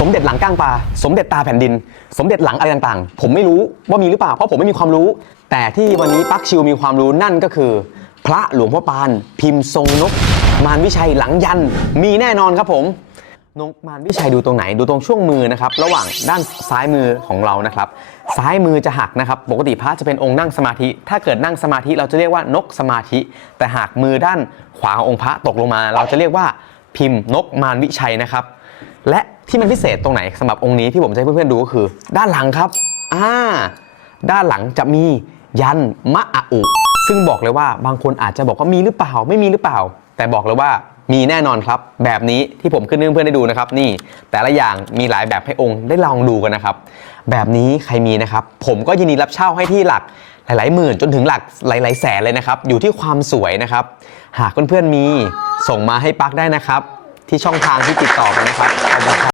สมเด็จหลังก้างปลาสมเด็จตาแผ่นดิน สมเด็จหลังอะไรต่างๆ ผมไม่รู้ว่ามีหรือเปล่าเพราะผมไม่มีความรู้ แต่ที่วันนี้ปักชิวมีความรู้นั่นก็คือ พระหลวงพ่อปาน พิมพ์ทรงนก มารวิชัยหลังยันมีแน่นอนครับผมนกมารวิชัยดูตรงไหนดูตรงช่วงมือนะครับระหว่างด้านซ้ายมือของเรานะครับ ซ้ายมือจะหักนะครับ ปกติพระจะเป็นองค์นั่งสมาธิ ถ้าเกิดนั่งสมาธิเราจะเรียกว่านกสมาธิ แต่หากมือด้านขวาขององค์พระตกลงมา เราจะเรียกว่า พิมพ์นกมารวิชัยนะครับ และที่มันพิเศษตรงไหนสำหรับองค์นี้ที่ผมจะให้เพื่อนๆดูก็คือ ด้านหลังครับอ่าด้านหลังจะมียันมะอะอุซึ่งบอกเลยว่าบางคนอาจจะบอกว่ามีหรือเปล่าไม่มีหรือเปล่า แต่บอกเลยว่า มีแน่นอนครับ แบบนี้ที่ผมขึ้นให้เพื่อนๆได้ดูนะครับ นี่แต่ละอย่างมีหลายแบบให้องค์ได้ลองดูกันนะครับ แบบนี้ใครมีนะครับ ผมก็ยินดีรับเช่าให้ที่หลักหลายๆหมื่นจนถึงหลักหลายๆแสนเลยนะครับ อยู่ที่ความสวยนะครับ หากเพื่อนๆมีส่งมาให้ปักได้นะครับ ที่ช่องทางที่ติดต่อไปนะครับ